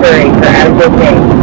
Missouri for adequate pay.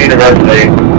University.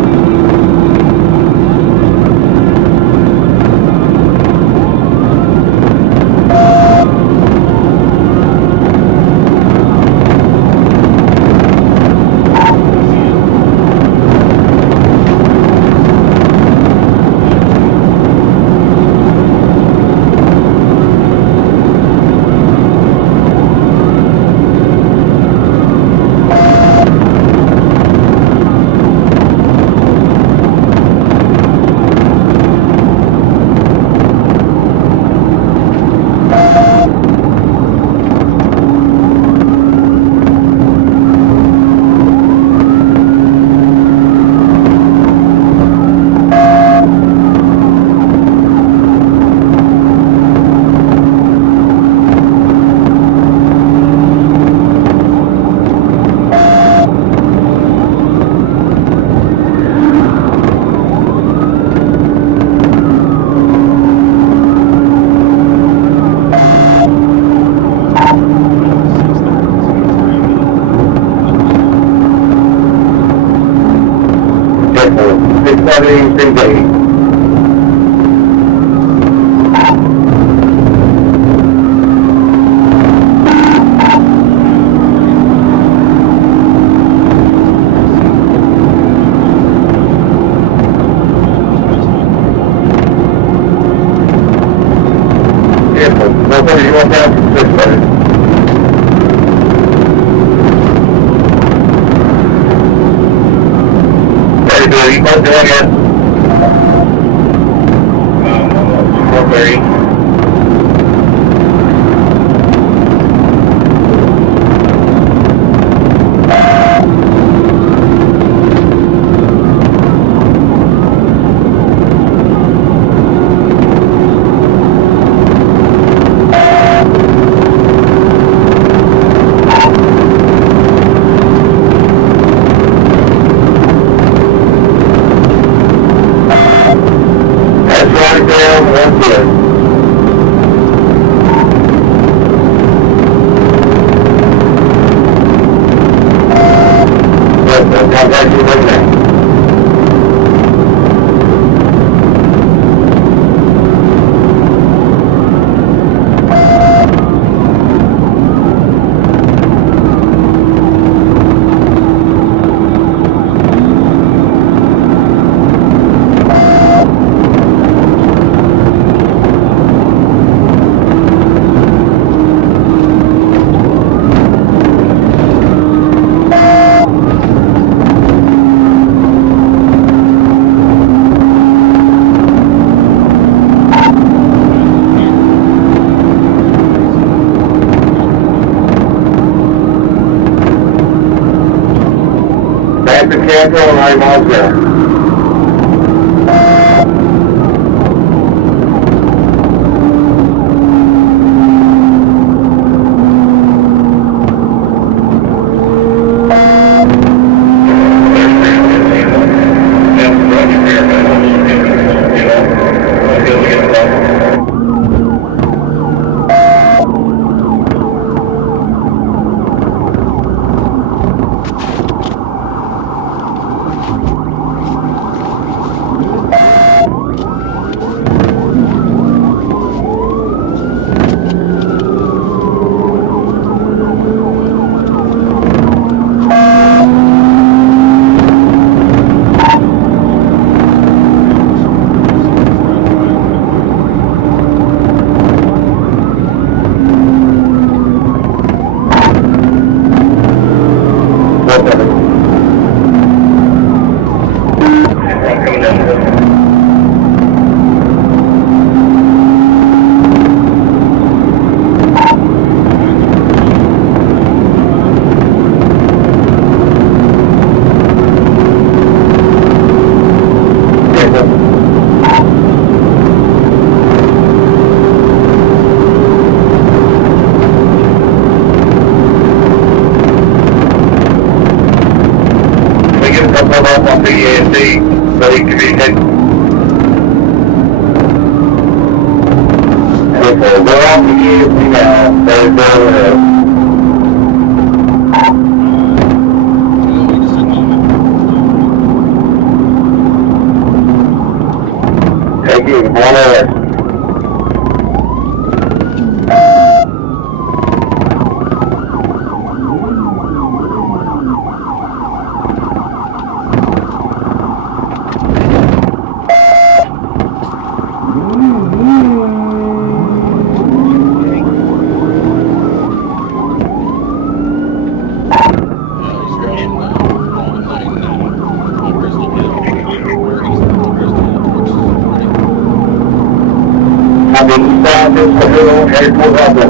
Cancel and I'm all set. off the ESC so he communicates. Okay, we're off the ESC now. There's no Thank you. One hour. Airport level.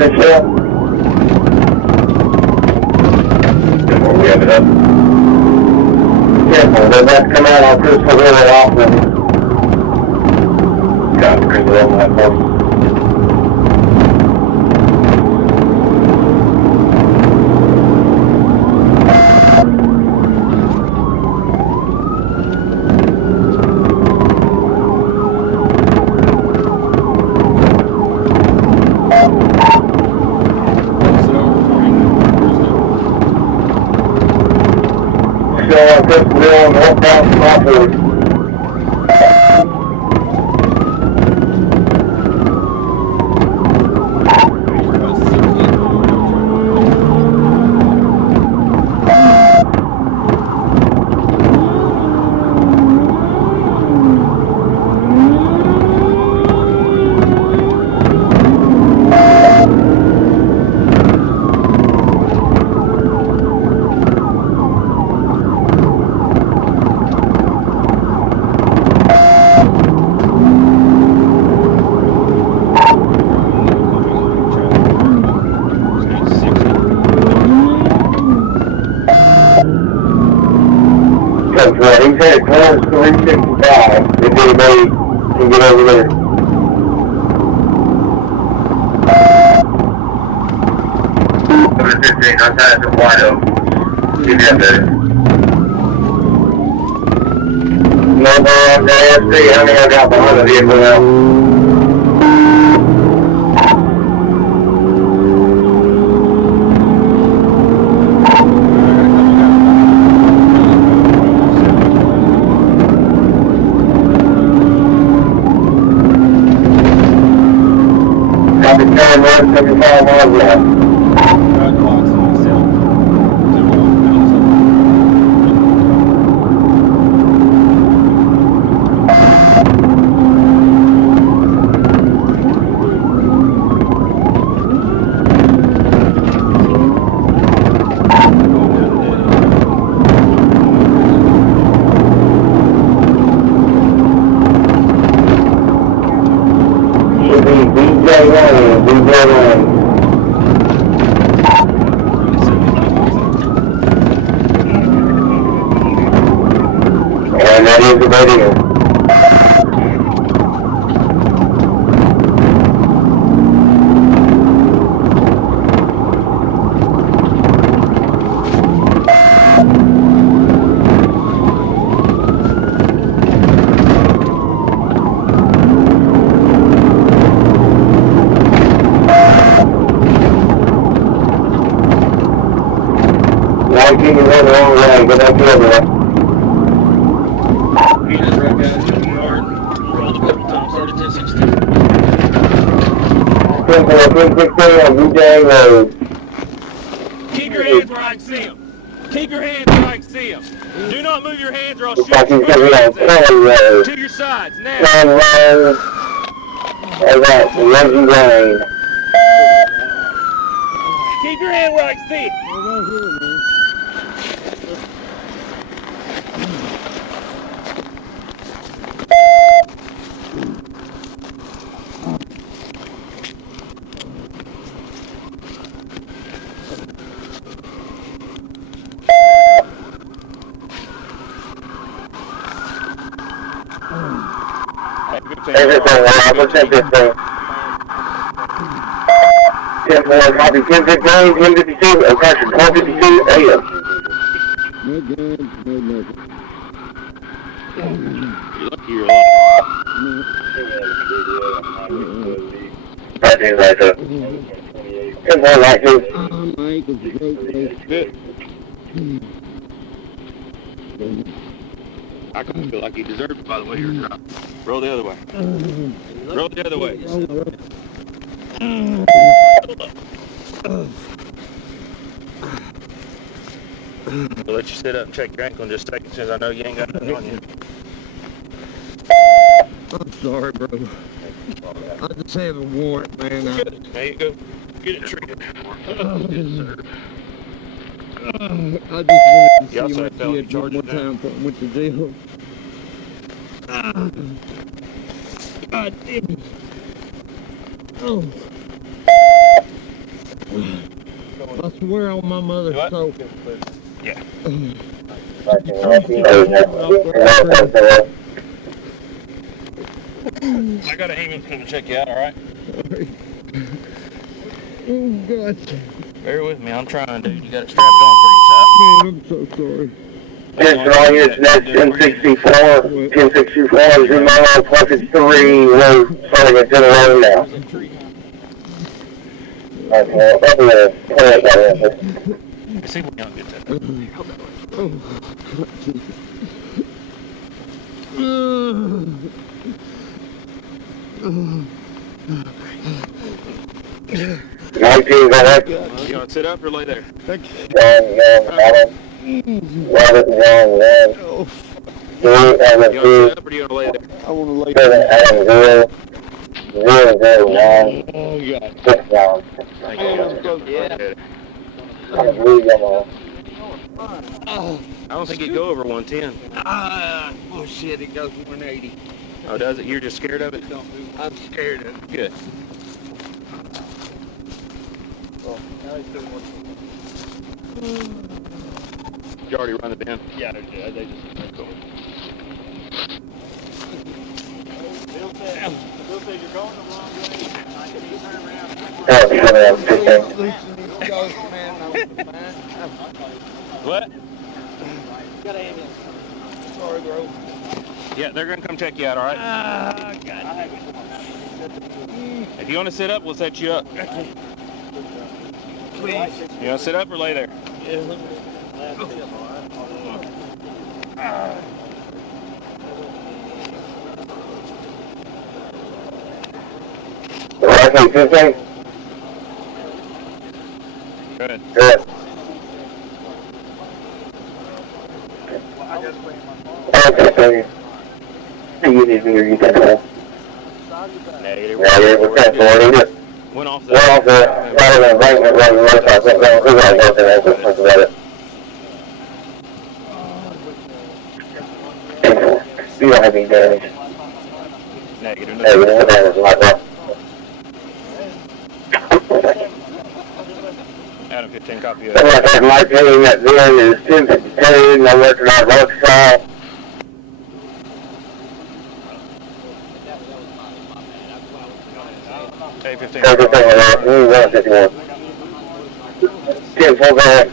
Michelle. Before we have it up. Careful, does that come out on Crystal really often? Got Crystal on that one. Crystal northbound Crawford. He's headed towards 365, if anybody can get over there. Number 15, I'm tied to Plano. Give me up there. Number on the ASC, how many I got behind the vehicle now? I'll be carrying 175 miles left. And that is the radio. Keep it right along the way, get back to over. Peter's right guys, in the yard. Roll the pepper time, started 1016. 10-4, on BJ Road. Keep your hands where I can see them. Keep your hands where I can see them. Do not move your hands or I'll shoot you. To your sides, now. Alright, Reggie Lane. Keep your hand where I can see it. Everything, what's everything? 10-4, copy 10-15, 10-52, attention, 12-52 AM. No guns, no nothing. You're lucky you're alive. Right, right, 10-4, right, two. My ankle's broke, bro. Good. I kind of feel like he deserved it by the way you're driving. Roll the other way. Roll the other way. We'll let you sit up and check your ankle in just a second since I know you ain't got nothing on you. I'm sorry, bro. I just have a warrant, man. Good. There you go. Get it treated. I just wanted You to also see my have felony kid one more charges now. time before I went to jail. God damn it. Oh. I swear on my mother's What? soul. Yeah. I got a ambulance coming to check you out, alright? Oh, God. Bear with me, I'm trying, dude. You got it strapped on pretty tight. Man, I'm so sorry. Attention all units, next 1064, 1064 is in my line, +3, we're starting at 10 11 now. Okay, up there, See what y'all get that. Oh. 19, go ahead. You want to sit up or lay there? Thank you. Robert, Oh, 3, You want to Adam, sit 2, up or do you want to lay there? I want to lay 7, down. Adam, 0, 0, 0, 9, Oh, God. 6 down. Thank Man, you. I'm so Yeah. I'm blue, yellow. I don't think it'd go over 110. Oh, shit, it goes 180. Oh, does it? You're just scared of it? I'm scared of it. Good. You already run it in? Yeah, they just go. What? Got an ambulance. Sorry, bro. Yeah, they're going to come check you out, all right? God. If you want to sit up, we'll set you up. Please. You want to sit up or lay there? Okay, 15. Good. Good. Okay, so you need to hear you can tell. Negative. We're 10-4, Went off the... well, right of the embankment, right of the road, we're going to go to that, let's talk about it. You don't have any damage. Negative. Hey, you don't have damage, like that. Adam 15, copy So that. like that, my opinion at the end is 10-52, no recognize road style. Hey, 15. Everything around, 151. 10-4, go ahead.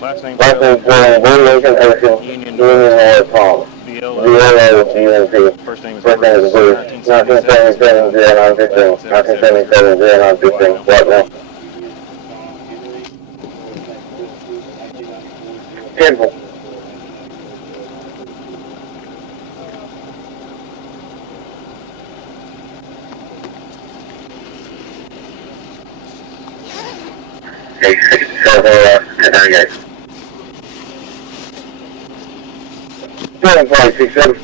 Last name, Last name, Blue Lincoln Ocean, Union North Palm. BLO. UNT. First name is First name is Blue. 1977, 0915. 1977, 0915. What now? 10-4. Hey, 1038. 7.67.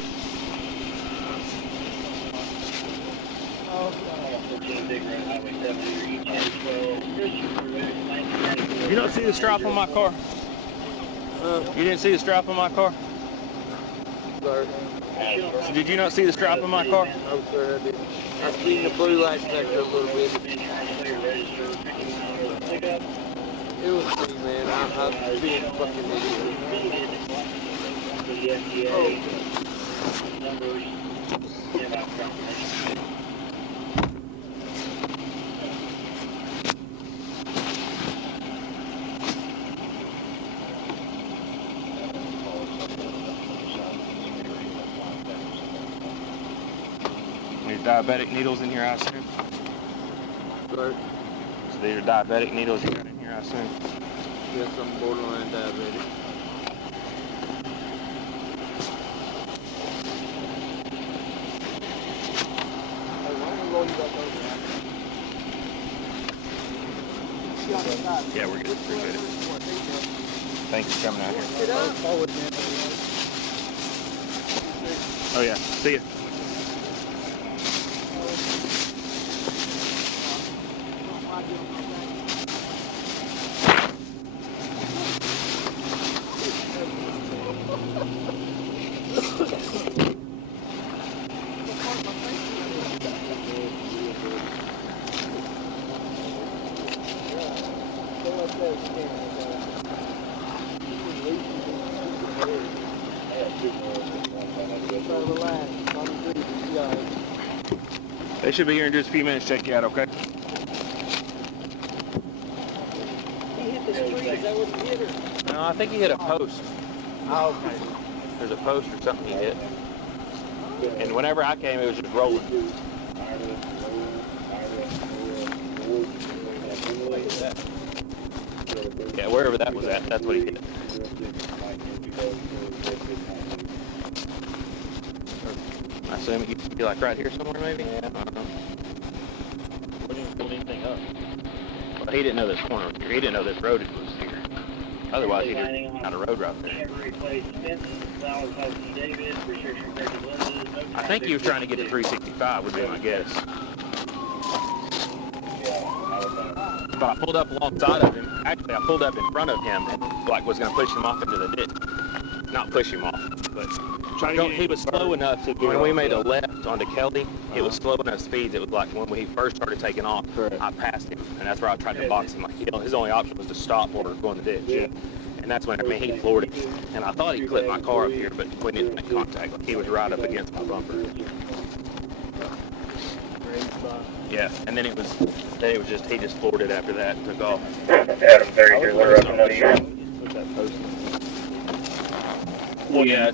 strap on my car? You didn't see the strap on my car? Sorry. Did you not see the strap on my car? No, sir, I didn't. I seen the blue light detector a little bit. It was me, man. I'm being fucking idiot. Oh. These diabetic needles in here, I assume. Sorry. So these are diabetic needles you got in here, I assume. Yes, I'm borderline diabetic. Yeah, we're good. Appreciate it. Thanks for coming out here. Oh yeah, see ya. They should be here in just a few minutes. Check you out, okay? He hit the street, is that what he hit her? No, I think he hit a post. Oh, okay. There's a post or something he hit. And whenever I came, it was just rolling. Yeah, wherever that was at, that's what he hit. I assume it used to be like right here somewhere, maybe? I don't know. We didn't pull anything up. Well, he didn't know this corner was here. He didn't know this road was here. Otherwise, he'd have found a road right there. I think he was trying to get to 365, would be my guess. But I pulled up alongside of him. Actually, I pulled up in front of him and like was going to push him off into the ditch. Not push him off, but he was slow enough to, when we made a left onto Kelly, it was slow enough speeds. It was like when we first started taking off, I passed him, and that's where I tried to box him. Like, his only option was to stop or go in the ditch. Yeah. And that's when he floored it. And I thought he clipped my car up here, but we didn't make contact. Like, he was right up against my bumper. Yeah, and then it was just, he just floored it after that and took off. Adam 33, we're up another year. Well, yeah.